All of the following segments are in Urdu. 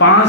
5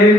1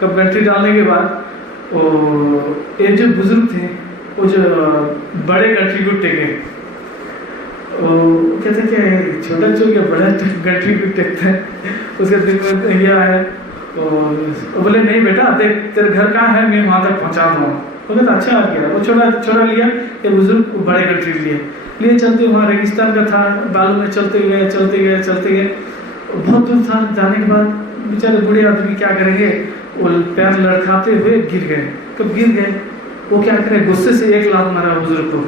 کب گھنٹی ڈالنے کے بعد وہ ایک جو بزرگ تھے وہ جو بڑے گھنٹی کو ٹیکے، وہ کہتے کہ چھوٹا چور کیا بڑا گھنٹی کو ٹیکتا ہے. اس کے دل میں یہ آیا، وہ بولے نہیں بیٹا دیکھ تیرے گھر کہاں ہے، میں وہاں تک پہنچا دوں. وہ کہتا اچھا کیا. وہ چھوٹا لیا، یہ بزرگ بڑے گھنٹی لیے چلتے، وہاں ریگستان کا تھا، بالوں میں چلتے گئے. بہت دور تھا. جانے کے بعد بیچارے بوڑھے آدمی کیا کریں گے، وہ پیر لڑکھاتے ہوئے گر گئے. کب گر گئے وہ کیا کرے، غصے سے ایک لات مارا بزرگ کو.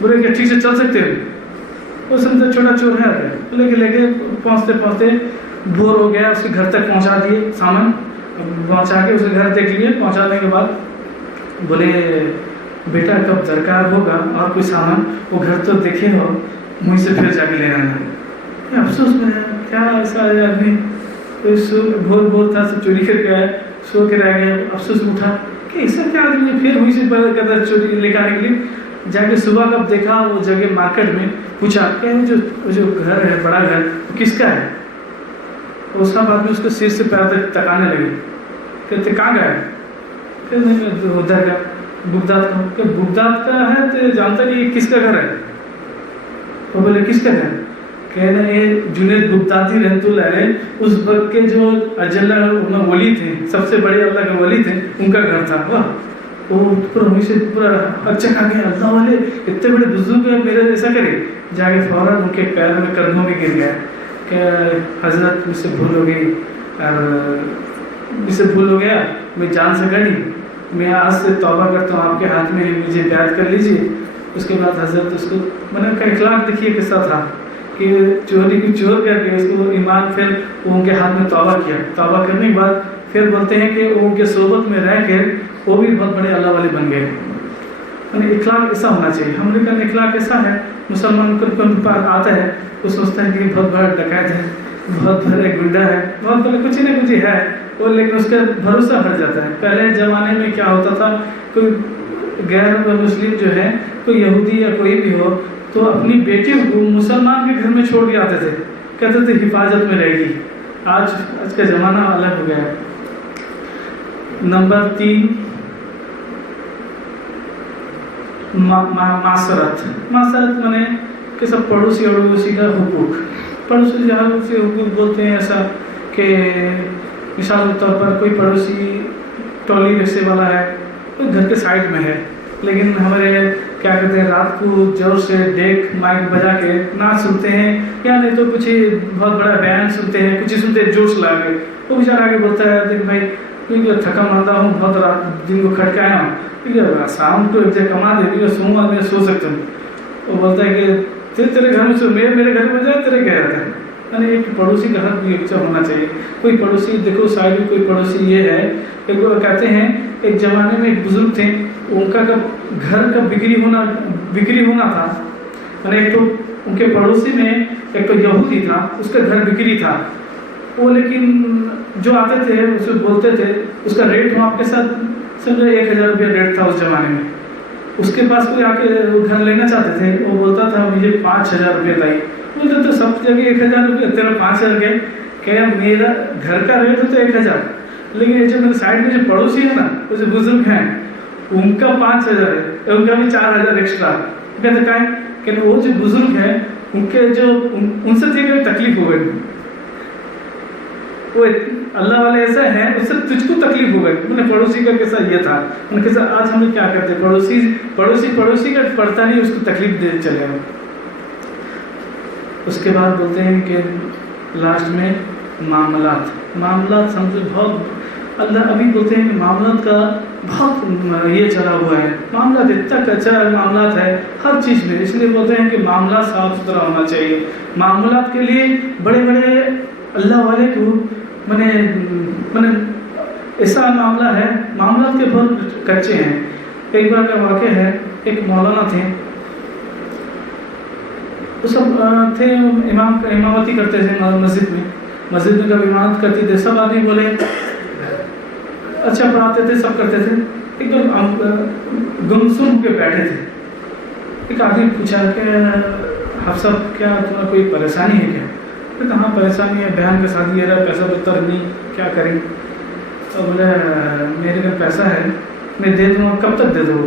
بولے کہ ٹھیک سے چل سکتے ہو. وہ سمجھا چھوٹا چور ہے، لے کے پہنچتے بور ہو گیا. اس کے گھر تک پہنچا دیے، سامان پہنچا کے اسے گھر دیکھ لیے. پہنچانے کے بعد بولے بیٹا کب درکار ہوگا اور کوئی سامان وہ گھر تو دیکھے ہو، مجھ سے پھر جا کے لے آنا. افسوس میں ہے کیا ایسا ہے آدمی، بھور تھا سب چوری کر کے آیا، سو کے رہ گیا. افسوس اٹھا کہ ایسا کیا آدمی ہے، پھر مجھ سے کہتا چوری لے کے آنے کے لیے. جا کے صبح کب دیکھا وہ جگہ مارکیٹ میں، پوچھا کہ وہ جو گھر ہے بڑا گھر کس کا ہے. اور سب آدمی اس کے سر سے پیر تک تکانے لگے. کہتے کہاں گئے، کہتے ادھر کا بغداد کا. کہ بغداد کا ہے تو جانتا کہ یہ کس کا گھر ہے. وہ بولے کس کا گھر، کہنا یہ جنید بغدادی رحمۃ اللہ علیہ اس وقت کے جو اجلہ ولی تھے، سب سے بڑے اللہ کے ولی تھے، ان کا گھر تھا. واہ، وہ پورا اچھا کھا گیا. اللہ والے اتنے بڑے بزرگ ہیں، میرے ایسا کرے. جا کے فوراً ان کے پیر میں کندھوں میں گر گیا کہ حضرت مجھ سے بھول ہو گیا، میں جان سکا نہیں، میں آج سے توبہ کرتا ہوں، آپ کے ہاتھ میں مجھے بیعت کر لیجیے. اس کے بعد حضرت اس کو میں نے کا اخلاق دیکھیے کیسا تھا کہ چوری کی چور کر کے اس کو ایمان، پھر وہ ان کے ہاتھ میں توبہ کیا. توبہ کرنے کے بعد پھر بولتے ہیں کہ وہ ان کے صحبت میں رہ کے وہ بھی بہت بڑے اللہ والے بن گئے. یعنی اخلاق ایسا ہونا چاہیے. ہم نے کہا اخلاق ایسا ہے، مسلمان کو پاس آتا ہے وہ سوچتا ہے کہ بہت بڑا ڈکیت ہے، بہت بڑا گنڈا ہے، بہت بڑا کچھ نہ کچھ ہے وہ، لیکن اس کا بھروسہ بڑھ جاتا ہے. پہلے زمانے میں کیا ہوتا تھا، کوئی غیر مسلم جو ہے، کوئی یہودی یا کوئی بھی ہو تو اپنی بیٹی کو مسلمان کے گھر میں چھوڑ کے آتے تھے، کہتے تھے حفاظت میں رہے گی. آج کا زمانہ الگ ہو گیا ہے. نمبر 3 معاشرت مانے کہ سب پڑوسی اڑوسی کا حقوق. پڑوسی حقوق بولتے ہیں ایسا کہ مثال کے طور پر کوئی پڑوسی ٹولی رکشے والا ہے، کوئی گھر کے سائڈ میں ہے، لیکن ہمارے کیا کہتے ہیں رات کو زور سے ڈیک مائک بجا کے نعت سنتے ہیں، یا نہیں تو کچھ بہت بڑا بیان سنتے ہیں، کچھ سنتے ہیں جوش لا کے. وہ بیچارہ آگے بولتا ہے دیکھ بھائی کیونکہ تھکا ماندہ ہوں، بہت رات دن کو کھٹ کے آیا ہوں، ٹھیک ہے شام کو ایک جگہ کما دے کیونکہ سوؤں گا میں سو سکتا ہوں. وہ بولتا ہے کہ تیرے گھر میں سو، میرے گھر میں جائے تیرے کہہ رہتا ہے. یعنی ایک پڑوسی کا حق بھی اچھا ہونا چاہیے. کوئی پڑوسی دیکھو سائڈ میں کوئی پڑوسی یہ ہے، ایک کہتے ہیں ایک زمانے میں ایک بزرگ تھے، ان کا گھر کا بکری ہونا تھا. یعنی ایک تو ان کے پڑوسی میں ایک تو یہودی تھا، اس کا گھر بکری تھا. وہ لیکن جو آتے تھے اسے بولتے تھے، اس کا ریٹ ہم آپ کے ساتھ سمجھو 1000 روپیہ ریٹ تھا اس زمانے میں. اس کے پاس کوئی آ کے گھر لینا چاہتے تھے، وہ بولتا تھا مجھے 5000 روپیہ لائے. بولتے تو سب جگہ 1000 روپیہ، تیرا 5000 کے کہ میرا گھر کا ریٹ تو 1000، لیکن یہ جو میرے سائڈ میں جو پڑوسی ہے نا، وہ جو بزرگ ہیں ان کا 5000 ہے، ان کا بھی 4000 ایکسٹرا. کہتے کہیں کہ وہ جو بزرگ ہیں ان کے جو ان سے تکلیف ہو گئی، وہ اللہ والے ایسا ہیں اس سے تجھ کو تکلیف ہو گئی. میں نے پڑوسی کا کیسا یہ تھا، ان کے ساتھ آج ہم کیا کرتے، پڑوسی کا پڑتا نہیں، اس کو تکلیف دے چلے گا. اس کے بعد بولتے ہیں کہ لاسٹ میں معاملات سمجھو بہت اللہ ابھی بولتے ہیں کہ معاملات کا بہت یہ چلا ہوا ہے. معاملات اتنا اچھا معاملات ہے ہر چیز میں، اس لیے بولتے ہیں کہ معاملات صاف ستھرا ہونا چاہیے. معاملات کے لیے بڑے اللہ والے کو میں ایسا معاملہ ہے، معاملات کے بہت کچے ہیں. ایک بار کا واقعہ ہے، ایک مولانا تھے، وہ سب تھے امامتی کرتے تھے مسجد میں کب امامت کرتی تھے. سب آدمی بولے اچھا پڑھاتے تھے، سب کرتے تھے. ایک دم گمسم کے بیٹھے تھے. ایک آدمی پوچھا کہ حفصہ کیا تمہیں کوئی پریشانی ہے کیا؟ ہاں پریشانی ہے، بہن کے ساتھ یہ رہا، پیسہ بہتر نہیں، کیا کریں. تو بولے میرے پاس پیسہ ہے، میں دے دوں گا، کب تک دے دو؟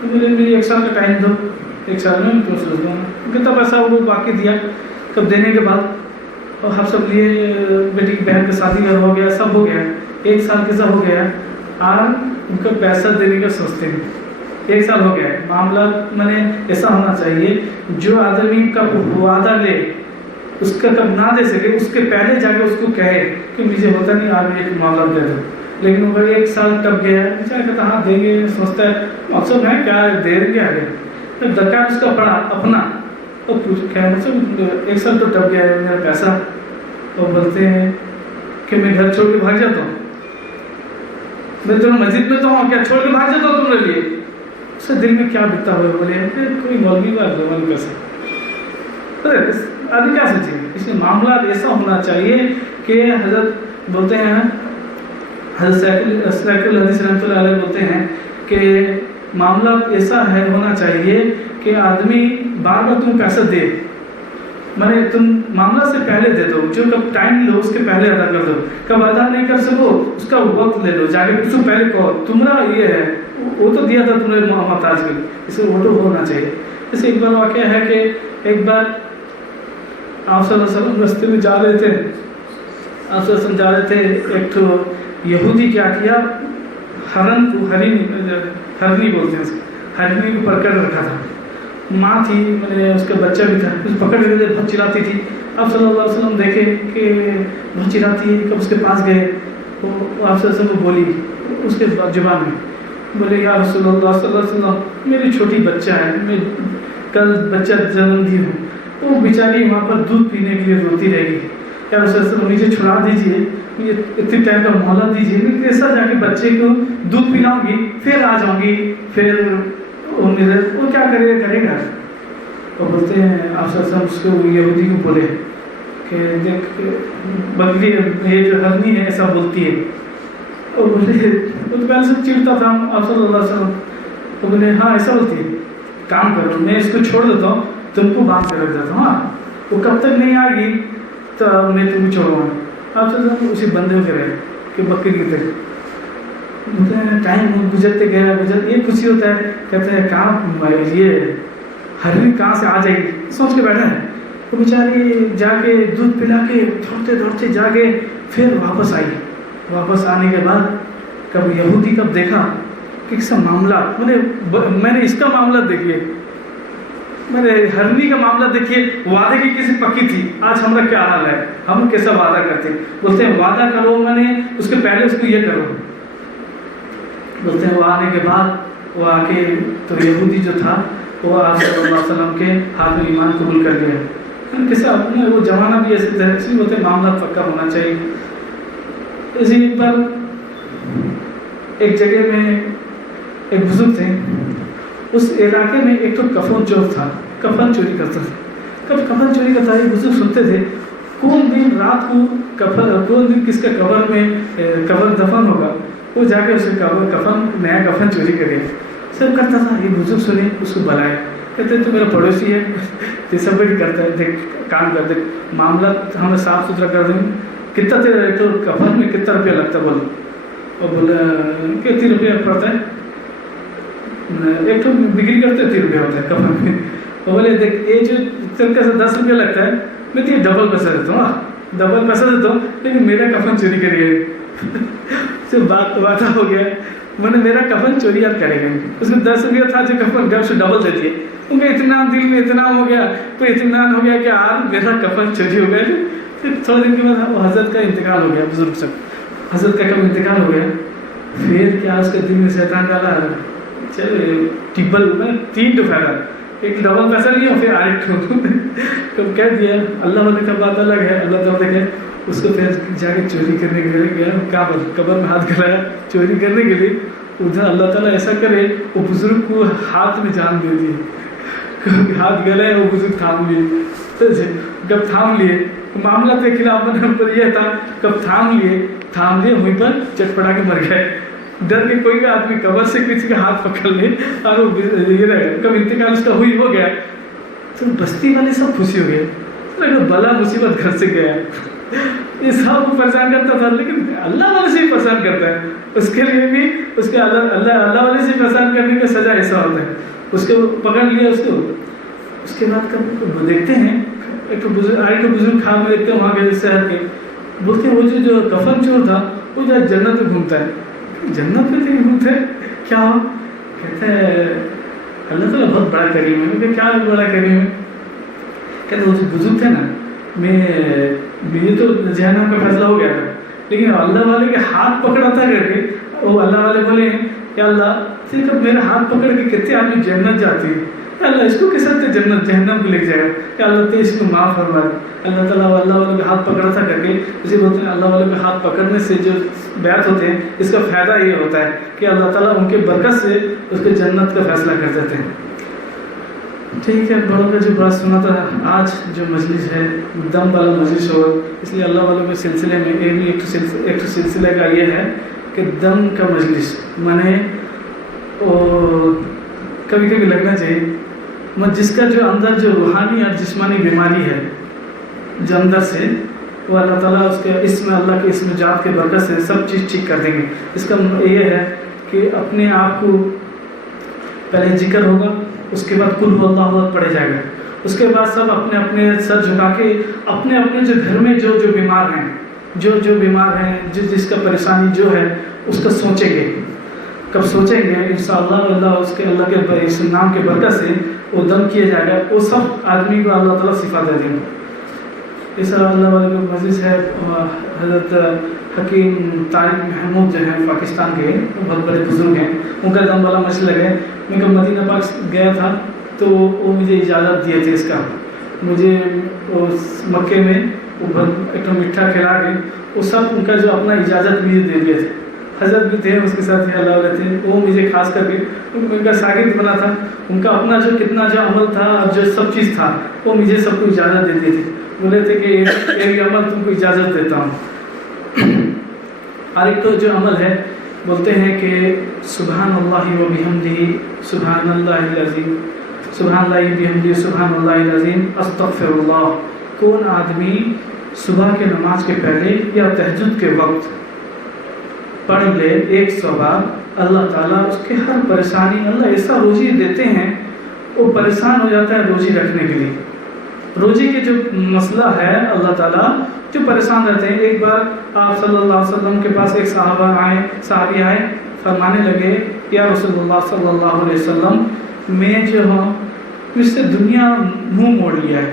تو بولے میری 1 سال کا ٹائم دو، 1 سال میں پروسیس دوں گا۔ کتنا پیسہ وہ باقی دیا، تب دینے کے بعد اور ہم سب لیے، بیٹی کی بہن کا شادی ہو گیا، سب ہو گیا، 1 سال کے سب ہو گیا، آج ان کو پیسہ دینے کا سوچتے ہیں۔ 1 سال ہو گیا ہے، معاملہ میں نے ایسا ہونا چاہیے جو آدمی کا وعدہ لے اس کا کب نہ دے سکے، اس کے پہلے جا کے اس کو کہے کہ مجھے ہوتا نہیں، آج ایک معاملہ دے دو۔ لیکن وہ 1 سال کب گیا ہے، بیچارہ کہتا ہاں دیں گے، سوچتا ہے مقصد ہے کیا دے دیں گے آگے، جب درکار اس کا پڑا اپنا تو پوچھ کیا مطلب 1 سال تو ٹپ گیا ہے میرا پیسہ، اور بولتے ہیں کہ میں گھر چھوڑ کے بھاگ جاتا ہوں، میں تو مسجد میں تو ہوں، کیا چھوڑ کے بھاگ جاتا ہوں تمہارے لیے؟ اس کے دل میں کیا بتا ہوئے، بولے کوئی مولوی بات دو مولوی پیسہ آدمی کیا سوچے۔ اس میں معاملات ایسا ہونا چاہیے کہ حضرت بولتے ہیں، حضرت سیق الحدیث رحمۃ اللہ علیہ بولتے ہیں کہ معاملات ایسا ہے ہونا چاہیے کہ آدمی بار بار تم پیسہ دے، میں نے تم معاملہ سے پہلے دے دو، جو کب ٹائم لو اس کے پہلے ادا کر دو، کب ادا نہیں کر سکو اس کا وقت لے لو، جا کے اس کو پہلے کہو تمہارا یہ ہے، وہ تو دیا تھا تم نے محتاج کے، اسے وہ تو ہونا چاہیے۔ جیسے ایک بار واقعہ ہے کہ ایک بار آپ صلی اللہ علیہ وسلم رستے میں جا رہے تھے، آپ صلی اللہ علیہ وسلم جا رہے تھے، ایک تو یہودی کیا کیا، ہرن کو ہرنی بولتے ہیں، ہرنی کو پکڑ رکھا تھا، ماں تھی، میں نے اس کا بچہ بھی تھا، اس پکڑ کے بہت چلاتی تھی۔ آپ صلی اللہ علیہ وسلم دیکھے کہ بہت چلاتی ہے، کب اس کے پاس گئے، وہ آپ صلی اللہ علیہ وسلم کو بولی اس کے زبان میں، بولے یا رسول اللہ صلی اللہ علیہ وسلم میری چھوٹی بچہ ہے، میں کل بچہ جنم دی ہوں، وہ بیچاری وہاں پر دودھ پینے کے لیے روتی رہے گی، یا رسول اللہ صلی اللہ علیہ وسلم مجھے چھڑا دیجیے، مجھے اتنے ٹائم کا مہلت دیجیے، میں کیسا جا کے بچے کو دودھ پلاؤں گی، پھر آ جاؤں گی، پھر وہ کیا کرے گا۔ اور بولتے ہیں آپ صلی اللہ علیہ وسلم اس کو یہودی کو بولے کہ دیکھ بکری یہ جو ہرنی ہے ایسا بولتی ہے، اور بولے وہ تو پہلے سے چڑھتا تھا آپ صلی اللہ علیہ وسلم، تو بولے ہاں ایسا بولتی ہے، کام کرو میں اس کو چھوڑ دیتا ہوں، تم کو باندھ کے رکھ دیتا ہوں، ہاں وہ کب تک نہیں آئے گی تو میں تم کو چھوڑوں گا۔ آپ صلی اللہ علیہ وسلم اسی بندے کے رہے کہ بکری کی طرح بولتے ہیں ٹائم گزرتے گیا، یہ کچھ ہی ہوتا ہے، کہتے ہیں کہاں یہ ہرنی کہاں سے آ جائے گی، سوچ کے بیٹھا ہے، وہ بیچاری جا کے دودھ پلا کے دوڑتے دوڑتے جا کے پھر واپس آئی، واپس آنے کے بعد کب یہودی کب دیکھا کہ اس کا معاملہ میں نے اس کا معاملہ دیکھیے، میں نے ہرنی کا معاملہ دیکھیے، وعدے کی کسی پکی تھی، آج ہمارا کیا حال ہے، ہم کیسا وعدہ کرتے ہیں، بولتے ہیں وعدہ کرو میں نے اس کے پہلے اس کو یہ کرو، بولتے ہیں وہ آنے کے بعد وہ آ کے تو یہودی جو تھا وہ آپ صلی اللہ علیہ وسلم کے ہاتھ میں ایمان قبول کر گیا، کیسا وہ زمانہ بھی ایسے تھا، اس لیے بولتے ہیں معاملہ پکا ہونا چاہیے۔ اسی پر ایک جگہ میں ایک بزرگ تھے، اس علاقے میں ایک تو کفن چور تھا، کفن چوری کرتا تھا، کب کفن چوری کرتا ہے بزرگ سنتے تھے کون دن رات کو کون دن کس کا قبر میں قبر دفن ہوگا، وہ جا کے اسے کفن نیا کفن چوری کرے، سب کرتا تھا۔ یہ بزرگ سنے اس کو بلائے، کہتے تو میرا پڑوسی ہے، یہ سب بھی کرتا ہے، دیکھ کام کر دے، معاملہ ہمیں صاف ستھرا کر دیں، کتنا تیرا تو کفن میں کتنا روپیہ لگتا ہے بولو، اور بولا کتنے روپیہ پڑتا ہے، ایک تو بکری کرتے 30 روپیہ ہوتا ہے کفن میں، وہ بولے دیکھ یہ جو تنکا سے 10 روپیہ لگتا ہے میں تیرے ڈبل پیسہ دیتا ہوں، ڈبل پیسہ دیتا ہوں، لیکن میرا کفن چوری کریے، سے بات وعدہ ہو گیا، میں نے میرا کفن چوری یاد کرے گا، اس میں 10 روپیہ تھا جو کفن گھر سے ڈبل دیتی ہے، ان کا اطمینان دل میں اطمینان ہو گیا، کوئی اطمینان ہو گیا کہ آج میرا کفن چوری ہو گیا۔ پھر تھوڑے دن کے بعد وہ حضرت کا انتقال ہو گیا، بزرگ سب حضرت کا کب انتقال ہو گیا، پھر کیا اس کے دل میں شیطان ڈالا، چلے ٹیبل میں 3 ڈفیرا، ایک ڈبل پیسہ لیا پھر آئے کب کہہ دیا، اللہ والے کا بات الگ ہے، اللہ تعالیٰ کہ اس کو پھر جا کے چوری کرنے کے لیے گیا، قبر میں ہاتھ گلایا چوری کرنے کے لیے، ادھر اللہ تعالیٰ ایسا کرے وہ بزرگ کو ہاتھ میں جان دے دی، ہاتھ گلائے وہ بزرگ تھام لیے، کب تھام لیے معاملہ کے خلاف پر یہ تھا، کب تھام لیے وہیں پر چٹپٹا کے مر گئے، ڈر کے کوئی بھی آدمی قبر سے کسی کا ہاتھ پکڑ لے اور وہ یہ رہے، کب انتقال اس کا ہو گیا تو بستی والے سب خوشی ہو گئے، بلا مصیبت گھر سے گیا، یہ سب کو پریشان کرتا تھا، لیکن اللہ والے سے ہی پریشان کرتا ہے، اس کے لیے بھی اس کے اللہ والے سے پریشان کرنے کا سزا ایسا ہوتا ہے. اس کو پکڑ لیا اس کے بعد کب دیکھتے ہیں ایک بزرگ خان میں دیکھتے ہیں وہاں کے شہر کے، بولتے ہیں وہ جو کفن چور تھا وہ جو جنت میں گھومتا ہے. جنت میں نہیں گھومتے کیا ہو؟ کہتے ہیں اللہ تعالیٰ بہت بڑا کریم ہے. کہ کیا بڑا کریم ہے؟ کہتے وہ جو بزرگ تھے نا، میرے تو جہنم کا فیصلہ ہو گیا تھا، لیکن اللہ والے کے ہاتھ پکڑا تھا کر کے وہ اللہ والے بولے کہ اللہ صرف میرا ہاتھ پکڑ کے کتنے آدمی جنت جاتے ہیں، اللہ اس کو کس حد جنت جہنم کو لے جائے گا، کہ اللہ تو اس کو معاف فرما دے. اللہ تعالیٰ اللہ والوں کے ہاتھ پکڑا تھا کر کے اسی بولتے ہیں اللہ والوں کے ہاتھ پکڑنے سے جو بیعت ہوتے ہیں اس کا فائدہ یہ ہوتا ہے کہ اللہ تعالیٰ ان کے برکت سے اس کے جنت کا فیصلہ کر دیتے ہیں. ٹھیک ہے، بڑوں کا جو بات سنا تھا، آج جو مجلس ہے دم والا مجلس ہو، اس لیے اللہ والوں کے سلسلے میں یہ بھی ایک سلسلے کا یہ ہے کہ دم کا مجلس مانے کبھی کبھی لگنا چاہیے جس کا جو اندر جو روحانی اور جسمانی بیماری ہے جو اندر سے، وہ اللہ تعالیٰ اس کے اسم اللہ کے اسم جات کے برکت سے سب چیز ٹھیک کر دیں گے. اس کا یہ ہے کہ اپنے آپ کو پہلے ذکر ہوگا، اس کے بعد کل ہو اللہ احد پڑھے جائے گا، اس کے بعد سب اپنے اپنے سر جھکا کے اپنے اپنے جو گھر میں جو بیمار ہیں جو بیمار ہیں جس کا پریشانی جو ہے اس کا سوچیں گے. کب سوچیں گے انشاءاللہ اللہ کے اس نام کے برکت سے وہ دم کیا جائے گا، وہ سب آدمی کو اللہ تعالیٰ صفا دے دیں گے. اس طرح اللہ والے کا مجلس ہے. حضرت حکیم طارق محمود جو ہیں پاکستان کے، بہت بڑے بزرگ ہیں، ان کا دم والا مجلس لگے. میں کب مدینہ پاک گیا تھا تو وہ مجھے اجازت دیے تھے، اس کا مجھے مکے میں وہ ایک میٹھا کھلا کے وہ سب ان کا جو اپنا اجازت مجھے دے دیے تھے. حضرت بھی تھے اس کے ساتھ اللہ والے تھے، وہ مجھے خاص کر کے ان کا شاگرد بنا تھا. ان کا اپنا جو کتنا جو عمل تھا اور جو سب چیز تھا وہ مجھے سب کو اجازت دے دیے تھے. بولے تھے کہ ایک عمل تم کو اجازت دیتا ہوں. اور ایک تو جو عمل ہے بولتے ہیں کہ سبحان اللہ و بحمدہ سبحان اللہ العظیم، سبحان اللہ بحمدہ سبحان اللہ العظیم استغفر اللہ. کون آدمی صبح کے نماز کے پہلے یا تہجد کے وقت پڑھ لے 100 بار، اللہ تعالیٰ اس کے ہر پریشانی، اللہ ایسا روزی دیتے ہیں وہ پریشان ہو جاتا ہے روزی رکھنے کے لیے. روزی کے جو مسئلہ ہے اللہ تعالیٰ جو پریشان رہتے ہیں. ایک بار آپ صلی اللہ علیہ وسلم کے پاس ایک صحابی آئے، فرمانے لگے یا رسول اللہ صلی اللہ علیہ وسلم میں جو ہوں مجھ سے دنیا منہ موڑ لیا ہے،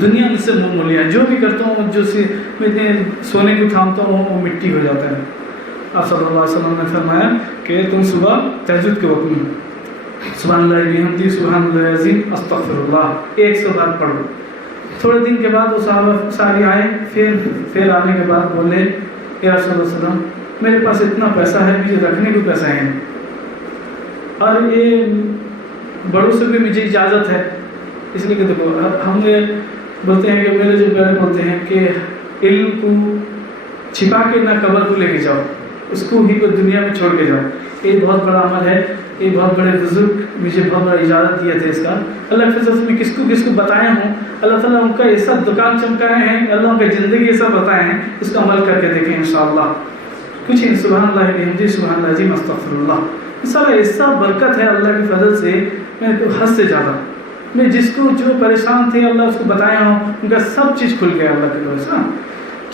دنیا مجھ سے منہ موڑ لیا ہے، جو بھی کرتا ہوں جو میں سونے کو تھامتا ہوں وہ مٹی ہو جاتا ہے. آپ صلی اللہ علیہ وسلم نے فرمایا کہ تم صبح تہجد کے وقت میں سبحان اللہ بحمدہ سبحان اللہ العظیم استغفر اللہ 100 بار پڑھو. تھوڑے دن کے بعد وہ صحابہ سارے آئے، پھر آنے کے بعد بولے یا رسول اللہ صلی اللہ علیہ وسلم میرے پاس اتنا پیسہ ہے، مجھے رکھنے کو پیسہ ہے اور یہ بڑوں سے بھی مجھے اجازت ہے. اس لیے کہ دیکھو ہم بولتے ہیں کہ میرے جو بڑے بولتے ہیں کہ علم کو چھپا کے نہ قبر کو لے کے جاؤ، اس کو ہی کو دنیا میں چھوڑ کے جاؤ. یہ بہت بڑا عمل ہے. یہ بہت بڑے بزرگ مجھے بہت بڑا اجازت دیے تھے اس کا. اللہ کے فضل سے میں کس کو بتایا ہوں، اللہ تعالیٰ ان کا ایسا دکان چمکائے ہیں، اللہ ان کا زندگی ایسا بتائے ہیں، اس کا عمل کر کے دیکھیں انشاءاللہ. کچھ نہیں سبحان اللہ بحمدہ سبحان اللہ العظیم استغفر اللہ. انشاءاللہ ایسا برکت ہے اللہ کے فضل سے، میں حد سے زیادہ میں جس کو جو پریشان تھے اللہ اس کو بتایا ہوں، ان کا سب چیز کھل گیا اللہ کے فضل سے.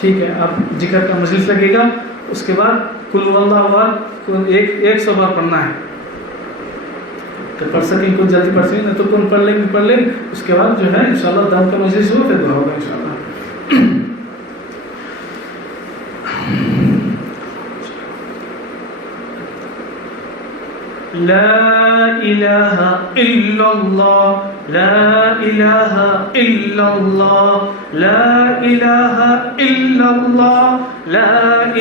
ٹھیک ہے، اب ذکر کا مجلس لگے گا، اس کے بعد کل اللہ احد 100 بار پڑھنا ہے. تو پڑھ سکیں کچھ جلدی پڑھ سکیں، نہیں تو کون پڑھ لیں. اس کے بعد جو ہے انشاءاللہ دم کا مجلس ہو پھر دعا ہوگا انشاءاللہ. لا الہ الا اللہ لا الہ الا اللہ لا الہ الا اللہ لا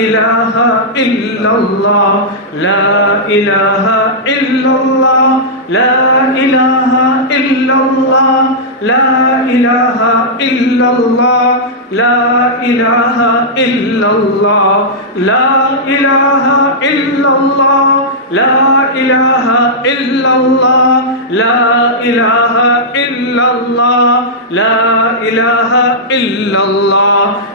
الہ الا اللہ لا الہ الا اللہ لا الہ الا اللہ لا الہ الا اللہ لا الہ الا اللہ لا الہ الا اللہ لا الہ الا اللہ لا الہ الا اللہ لا الہ الا اللہ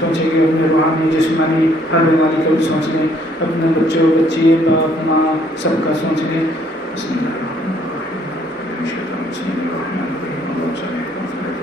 سوچیں گے اپنے روحانی جسمانی ہر بیماری کا بھی سوچ لیں، اپنے بچوں بچی باپ ماں سب کا سوچ لیں۔ بسم اللہ الرحمن الرحیم، شیطان بسم اللہ الرحمن الرحیم، اللہم صلی علی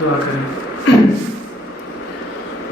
دعا کریں۔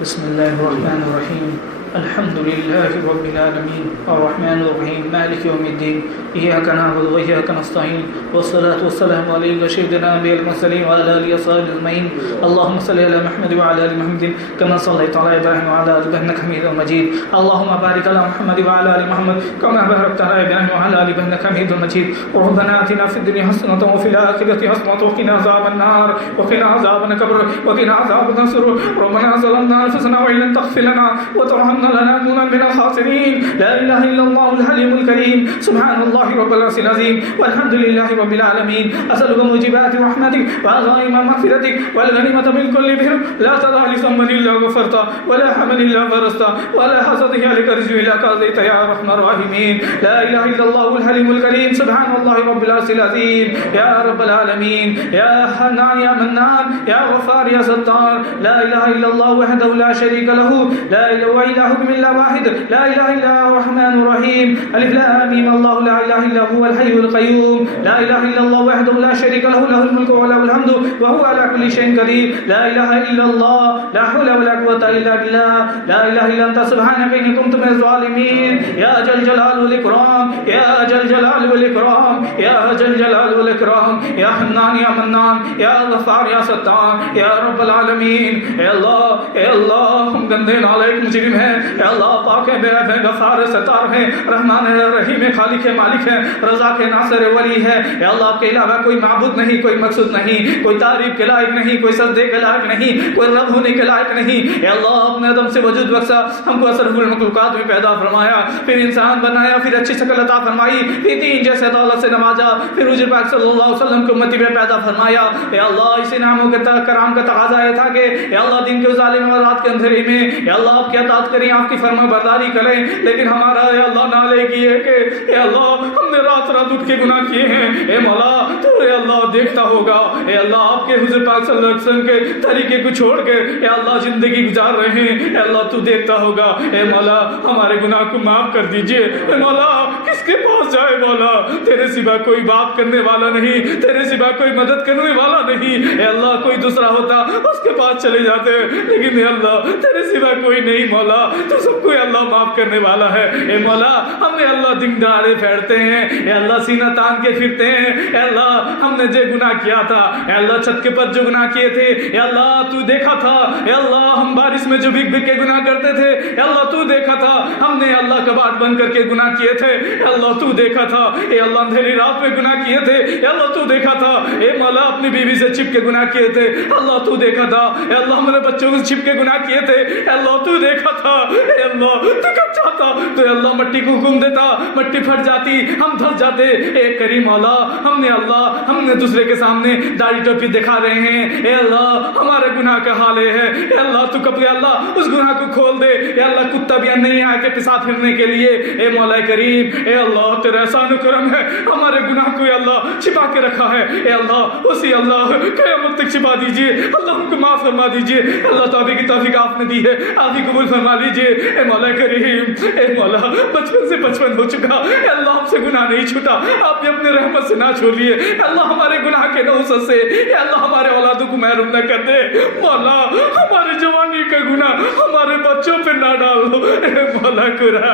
بسم اللہ الرحمن الرحیم، الحمد للہ رب العالمین الرحمن الرحیم مالک یوم الدین ایاک نعبد و ایاک نستعین والصلاة والسلام علی سیدنا انبیاء المرسلین وعلی آلہ وصحبہ اجمعین اللهم صل علی محمد وعلى آل محمد كما صليت على ابراہیم وعلى آل ابراہیم انک حمید مجید اللهم بارک علی محمد وعلى آل محمد كما بارکت علی ابراہیم وعلى آل ابراہیم انک حمید مجید ربنا آتنا فی الدنیا حسنة وفی الآخرة حسنة وقنا عذاب النار وقنا عذاب القبر وقنا عذاب النار ربنا ظلمنا انفسنا وان لم تغفر لنا وترحمنا لنكونن من الخاسرين لا اله الا الله الحليم الكريم سبحان الله رب العرش العظيم والحمد لله رب العالمين اسالك موجبات رحمتك وعظائم مغفرتك والغنيمة من كل بر لا تدع لذنب الا غفرته ولا حمل الا فرجته ولا حسد لك رجو الا قضيت يا ارحم الراحمين لا اله الا الله الحليم الكريم سبحان الله رب العرش العظيم يا رب العالمين يا حنان يا منان يا غفار يا ستار لا اله الا الله وحده لا شريك له لا اله الا هو الا واحد لا اله الا هو الرحمن الرحيم الف لام ميم الله لا اله الا هو الحي القيوم لا اله الا الله وحده لا شريك له له الملك وله الحمد وهو على كل شيء قدير لا اله الا الله لا حول ولا قوه الا بالله لا اله الا انت سبحانك اني كنت من الظالمين يا ذا الجلال والاكرام يا ذا الجلال والاكرام يا ذا الجلال والاكرام يا حنان يا منان يا غفار يا ستار يا رب العالمين اے اللہ ہم گندے نالائق مجرم ہیں، اے اللہ پاک ہے، بے عیب ہے، غفار ستار ہے، رحمان ہے، رحیم ہے، خالق ہے، مالک ہے، رزاق ہے، ناصر ہے، ولی ہے۔ اے اللہ آپ کے علاوہ کوئی معبود نہیں، کوئی مقصود نہیں، کوئی تعریف کے لائق نہیں، کوئی سجدے کے لائق نہیں، کوئی رب ہونے کے لائق نہیں۔ اے اللہ اپنے عدم سے وجود بخشا، ہم کو اشرف المخلوقات میں پیدا فرمایا، پھر انسان بنایا، پھر اچھی شکل عطا فرمائی، پھر دین جیسے دولت سے نوازا، پھر حضور پاک صلی اللہ علیہ وسلم کو امتی میں پیدا فرمایا۔ اے اللہ اسی ناموں کے کرام کا تقاضا یہ تھا کہ اے اللہ دین کے ظالم اور رات کے اندھیرے میں اے اللہ آپ کی اطاعت کریں، آپ کی فرما برداری کریں، لیکن ہمارا اے اللہ نالے کی ہے کہ اے اللہ ہم نے رات رات اٹھ کے گناہ کیے ہیں۔ اے مولا تو اے اللہ دیکھتا ہوگا، اے اللہ آپ کے حضور پاک صلی اللہ علیہ وسلم کے طریقے کو چھوڑ کے اے اللہ زندگی گزار رہے ہیں، اے اللہ تو دیکھتا ہوگا۔ اے مولا ہمارے گناہ کو معاف کر دیجئے۔ اے مولا کس کے پاس جائے مولا، تیرے سوا کوئی بات کرنے والا نہیں، تیرے سوا کوئی مدد کرنے والا نہیں۔ اے اللہ کوئی دوسرا ہوتا اس کے پاس چلے جاتے، لیکن اے اللہ تیرے سوا کوئی نہیں مولا، تو سب کو اللہ معاف کرنے والا ہے۔ اے مولا ہم نے اللہ دن دہاڑے پھیرتے ہیں، اے اللہ سینہ تان کے پھرتے ہیں. اے اللہ ہم نے جو گناہ کیا تھا, اے اللہ چھت کے پر جو گناہ کیے تھے, اے اللہ تو دیکھا تھا. اے اللہ ہم بارش میں جو بھگ بھگ کے گناہ کرتے تھے, اے اللہ تو دیکھا تھا. ہم نے اللہ کباٹ بند کر کے گناہ کیے تھے, اے اللہ تو دیکھا تھا. اے اللہ اندھیری رات میں گناہ کیے تھے, اے اللہ تو دیکھا تھا. اے مولا اپنی بیوی سے چھپ کے گناہ کیے تھے, اللہ تو دیکھا تھا. اے اللہ ہم نے بچوں سے چھپ کے گناہ کیے تھے, اے اللہ تو دیکھا تھا. اے اللہ تو کب چاہتا تو اے اللہ مٹی کو حکم دیتا, مٹی پھٹ جاتی, ہم دھس جاتے. اے کریم مولا ہم نے دوسرے کے سامنے داڑھی ٹوپی دکھا رہے ہیں, اے اللہ ہمارے گناہ کا حال ہے. اے اللہ تو کب اللہ اس گناہ کو کھول دے. اے اللہ کتا بھی نہیں آئے کہ پیشاب پھرنے کے لیے. اے مولا کریم, اے اللہ تیرا احسان و کرم ہے, ہمارے گناہ کو اے اللہ چھپا کے رکھا ہے. اے اللہ اسی اللہ قیامت تک چھپا دیجئے. اللہ ہم کو معاف فرما دیجئے. اللہ توبہ کی توفیق آپ نے دی ہے, آپ ہی قبول فرما لیجئے. اے مولا کریم, اے مولا بچپن سے بچپن ہو چکا, اے اللہ ہم سے گناہ نہیں چھوٹا, آپ نے اپنے رحمت سے نہ چھوڑیے. اللہ ہمارے گناہ کے نوسط سے اے اللہ ہمارے اولادوں کو محروم نہ کر دے. مولا ہماری جوانی کا گناہ ہمارے بچوں پہ نہ ڈال دو. اے مولا کرا,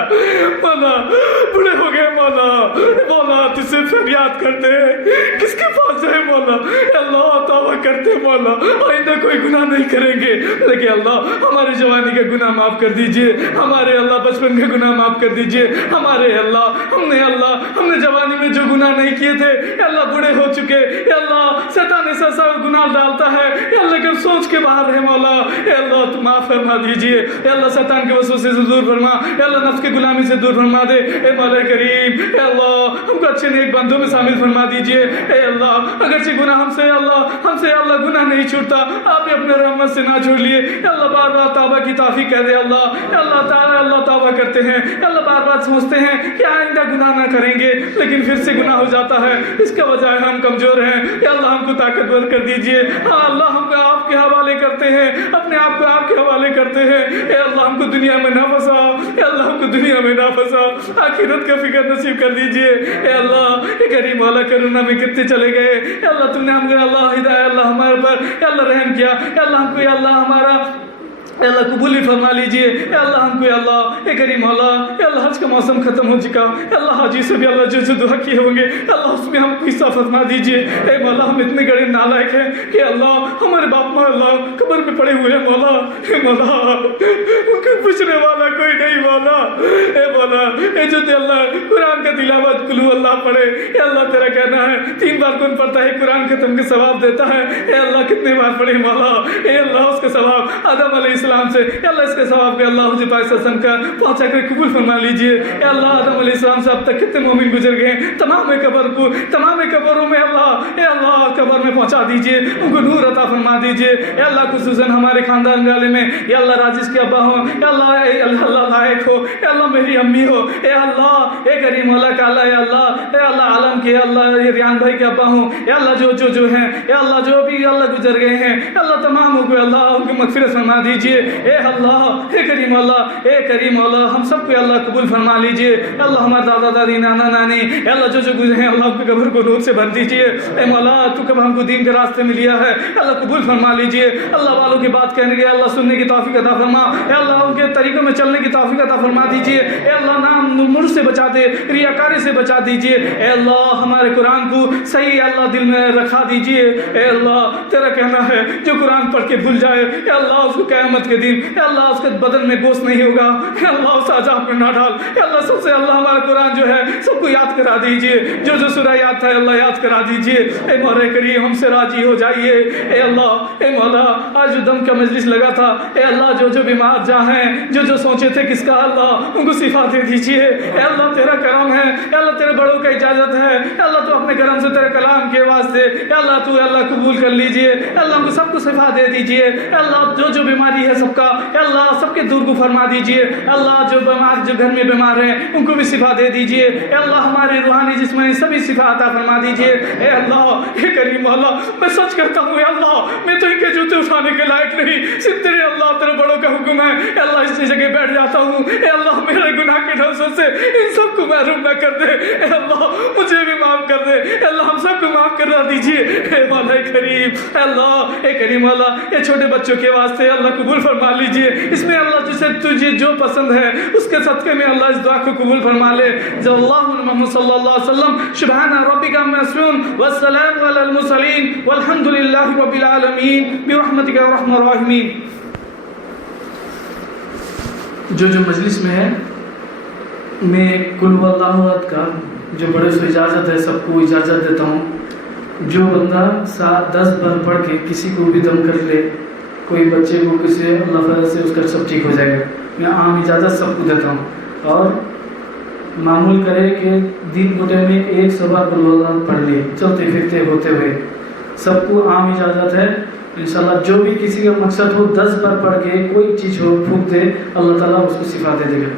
مولا بڑے ہو گئے مولا تجھ سے فریاد کرتے ہیں, کس کے پاس ہے مولا. اے اللہ توبہ کرتے مولا, آئندہ کوئی گناہ نہیں کریں گے, لیکن اللہ ہمارے جوانی کا گناہ معاف کر دیجئے, ہمارے اللہ بچپن کے گناہ معاف کر دیجئے. ہمارے اللہ ہم نے جوانی میں جو گناہ نہیں کیے تھے, اے اللہ بڑے ہو چکے, اے اللہ شیطان ایسا گناہ ڈالتا ہے, اے اللہ کہ سوچ کے باہر ہے مولا. اے اللہ تو معاف فرما دیجئے. اے اللہ شیطان کے وسوسے سے دور فرما, اے اللہ نفس کی غلامی سے دور فرما دے. اے مولا کریم, اے اللہ ہم کو اچھے نیک بندوں میں شامل فرما دیجئے. اے اللہ اگرچہ گناہ ہم سے اللہ گناہ نہیں چھوٹتا, آپ نے اپنے رحمت سے نہ چھوڑ لیے. اے اللہ بار بار توبہ کی توفیق کہہ دے. اللہ اے اللہ تعالی اللہ توبہ کرتے ہیں, اے اللہ بار بار سوچتے ہیں کہ آئندہ گناہ نہ کریں گے, لیکن پھر سے گناہ ہو جاتا ہے. اس کا وجہ ہے ہم کمزور ہیں. اے اللہ ہم کو طاقتور کر دیجئے. ہاں اللہ ہم کو آپ کے حوالے کرتے ہیں, اپنے آپ کو آپ کے حوالے کرتے ہیں. اے اللہ ہم کو دنیا میں نہ پھنسا, اے اللہ ہم کو دنیا میں نہ پھنسا, آخرت کا فکر نصیب کر دیجئے. اے اللہ اے کریم مولا کرونا میں کتنے چلے گئے, اے اللہ تم نے ہم کو اللہ ہدایت اللہ ہمارے پر اے اللہ رحم کیا. اے اللہ ہم کو اے اللہ ہمارا اے اللہ قبولی فرما لیجئے. اے اللہ ہم کو اے اللہ اے کریم اللہ اے اللہ حج کا موسم ختم ہو چکا, اے اللہ حاجی سے بھی اللہ جو دعا کیے ہوں گے اللہ اس میں ہم کو حصہ فرما دیجئے. اے مولا ہم اتنے گڑے نالائق ہیں کہ اللہ ہمارے باپ ماں اللہ قبر میں پڑے ہوئے ہیں مولا. اے مولا ان کو پوچھنے والا کوئی نہیں مولا. اے مولا اے جو اللہ قرآن کا تلاوت قلو اللہ پڑھے, اے اللہ تیرا کہنا ہے 3 بار کون پڑھتا ہے قرآن ختم کے ثواب دیتا ہے. اے اللہ کتنے بار پڑھے مولا. اے اللہ اس کا ثواب آدم علیہ السلام سے اے اللہ اس کے ثواب پہ اللہ حضرت پاک صلی اللہ علیہ وسلم کا پہنچا کر قبول فرما لیجئے. اے اللہ آدم علیہ السلام سے اب تک کتنے مومن گزر گئے ہیں, تمام قبروں میں اللہ اے اللہ قبر میں پہنچا دیجئے, ان کو نور عطا فرما دیجئے. اے اللہ خصوصاً ہمارے خاندان والے میں اے اللہ راجش کے ابا ہوں, اے اللہ لائق ہو, اے اللہ میری امی ہو, اے اللہ اے کریم اللہ کا اللہ اے اللہ عالم کے اللہ ریان بھائی کے ابا ہوں, اے اللہ جو ہیں اے اللہ جو بھی اللہ گزر گئے ہیں اے اللہ تمام کو اللہ ان کی مغفرت فرما دیجئے. اے اللہ اے کریم اللہ ہم سب کو اللہ قبول فرما لیجئے. اللہ ہمارے دادا دادی نانا نانی اے اللہ جو گزرے ہیں اللہ ان کے قبر کو نور سے بھر دیجئے. اے مولا تو کب ہم کو دین کے راستے میں لیا ہے اللہ قبول فرما لیجئے. اللہ والوں کی بات کہنے کے اللہ سننے کی توفیق عطا فرما, اے اللہ ان کے طریقوں میں چلنے کی توفیق عطا فرما دیجئے. اے اللہ نام مر سے بچا دے, ریاکاری سے بچا دیجئے. اے اللہ ہمارے قرآن کو صحیح اللہ دل میں رکھا دیجئے. اے اللہ تیرا کہنا ہے جو قرآن پڑھ کے بھول جائے اے اللہ اس کو قیامت کے دن اے اللہ اس کے بدن میں گوشت نہیں ہوگا. اے اللہ اس عذاب میں نہ ڈال. اے اللہ سب سے اللہ ہمارا قرآن جو ہے سب کو یاد کرا دیجئے, جو سورہ یاد تھا اللہ یاد کرا دیجئے. اے مولا کریم ہم سے راضی ہو جائیے. اے اللہ اے مولا آج جو دم کا مجلس لگا تھا اے اللہ جو بیمار جا ہیں جو سوچے تھے کس کا اللہ ان کو شفا دے دیجئے. اے اللہ تیرا کرم ہے, اے اللہ تیرے بڑوں کا اجازت ہے, اے اللہ تو اپنے کرم سے تیرے کلام کے واسطے اے اللہ تو اے اللہ قبول کر لیجئے. اے اللہ ہم کو سب کو شفا دے دیجئے. اے اللہ جو بیماری ہے سب کا اے اللہ سب کے دور کو فرما دیجئے. اللہ جو گھر میں بیمار ہیں ان کو بھی شفا دے دیجئے. اے اللہ ہمارے روحانی جسمانی سبھی شفا عطا فرما دیجئے. اے اللہ اے کریم اللہ میں سچ کرتا ہوں اے اللہ میں تو ان کے جوتے اٹھانے کے لائق نہیں, صرف تیرے اللہ تیرے بڑوں کا حکم ہے. اے اللہ اس جگہ بیٹھ جاتا ہوں. اے اللہ میرے گناہ کے ڈھنسوں سے ان سب کو محروم نہ کر دے. اے اللہ مجھے بھی معاف کر دے. اے اللہ ہم سب کو معاف کر دیجیے اے مولا کریم، اے اللہ اے کریم اللہ، یہ چھوٹے بچوں کے واسطے اللہ قبول فرما لیجیے، اس میں اللہ جسے تجھے جو پسند ہے اس کے صدقے میں اللہ اس دعا کو قبول فرما لے۔ جو اللہ محمد صلی اللہ علیہ وسلم، سبحان ربک عما یصفون والسلام علی المرسلین والحمد للہ رب العالمین برحمتک یا ارحم الراحمین۔ جو مجلس میں ہے، میں قل هو اللہ احد کا جو بڑے سے اجازت ہے سب کو اجازت دیتا ہوں، جو بندہ 7-10 بار پڑھ کے کسی کو بھی دم کر لے، کوئی بچے کو کسی اللہ فضل سے اس کا سب ٹھیک ہو جائے گا۔ میں عام اجازت سب کو دیتا ہوں، اور معمول کرے کہ دن گھٹے میں 100 بار قل هو اللہ پڑھ لیے، چلتے پھرتے ہوتے ہوئے، سب کو عام اجازت ہے۔ انشاءاللہ جو بھی کسی کا مقصد ہو 10 بار پڑھ کے کوئی چیز ہو پھونک دے، اللہ تعالیٰ اس کو شفا دے دے گا۔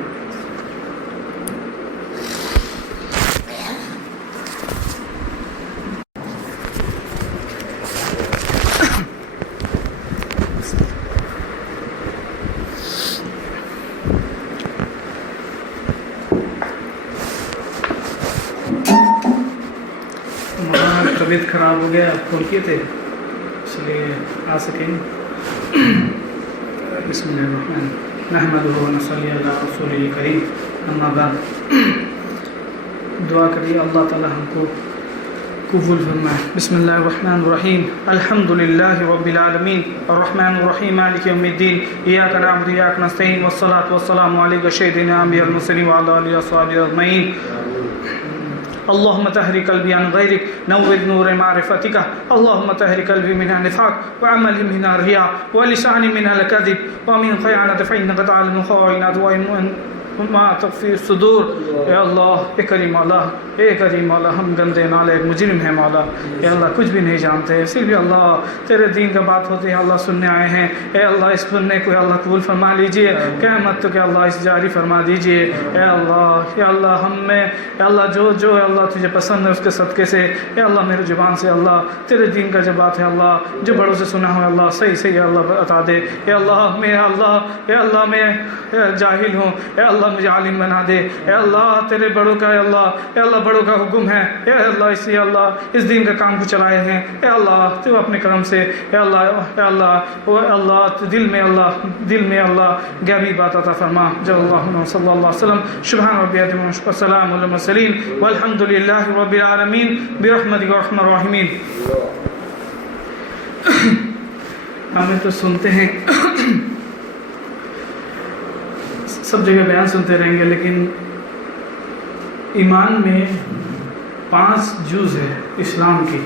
طبیعت خراب ہو گیا، فون کیے تھے اس لیے آ سکیں۔ بسم اللہ الرحمن نحمدہ ونصلی علی رسولہ الکریم، اما بعد، دعا کریے اللہ تعالی ہم کو قبول فرمائے۔ بسم اللہ الرحمن الرحیم، الحمد للہ رب العالمین الرحمن الرحیم مالک یوم الدین، ایاک نعبد و ایاک نستعین والصلاۃ والسلام علیک سیدنا انبیاء المرسلین وعلی آلہ وصحبہ اجمعین۔ اللهم طهر قلبي عن غيرك، نور نور معرفتك، اللهم طهر قلبي من النفاق وعملي من الرياء ولساني من الكذب ومن خيانة، فإنك تعلم خائنة وما تخفي الصدور۔ اے اللہ اے کریم مولا، اے کریم مولا، ہم گندے نالے مجرم ہیں مولا، اے اللہ کچھ بھی نہیں جانتے، صرف اللہ تیرے دین کا بات ہوتے ہیں اللہ سننے آئے ہیں، اے اللہ اس سننے کو اللہ قبول فرما لیجئے، قیامت تک اللہ اس جاری فرما دیجئے، اے اللہ ہم میں اے اللہ جو اے اللہ تجھے پسند ہے اس کے صدقے سے اے اللہ میرے زبان سے اللہ تیرے دین کا جو بات ہے اللہ جو بڑوں سے سنا ہو اللہ صحیح اللہ بتا دے، اے اللہ میں جاہل ہوں، اے اللہ مجھے عالم بنا دے، اے اللہ تیرے بڑوں کا اے اللہ بڑوں کا حکم ہے، اے اللہ اس لیے اللہ اس دین کا کام کو چلائے ہیں، اے اللہ تو اپنے کرم سے اے اللہ دل میں اللہ غیبی بات عطا فرما۔ جو اللہ صلی اللہ علیہ وسلم، سبحان ربی السلام علی المرسلین والحمد للہ رب العالمین برحمتک یا ارحم الراحمین۔ ہمیں تو سنتے ہیں سب جگہ بیان سنتے رہیں گے، لیکن ایمان میں 5 جز ہے اسلام کی۔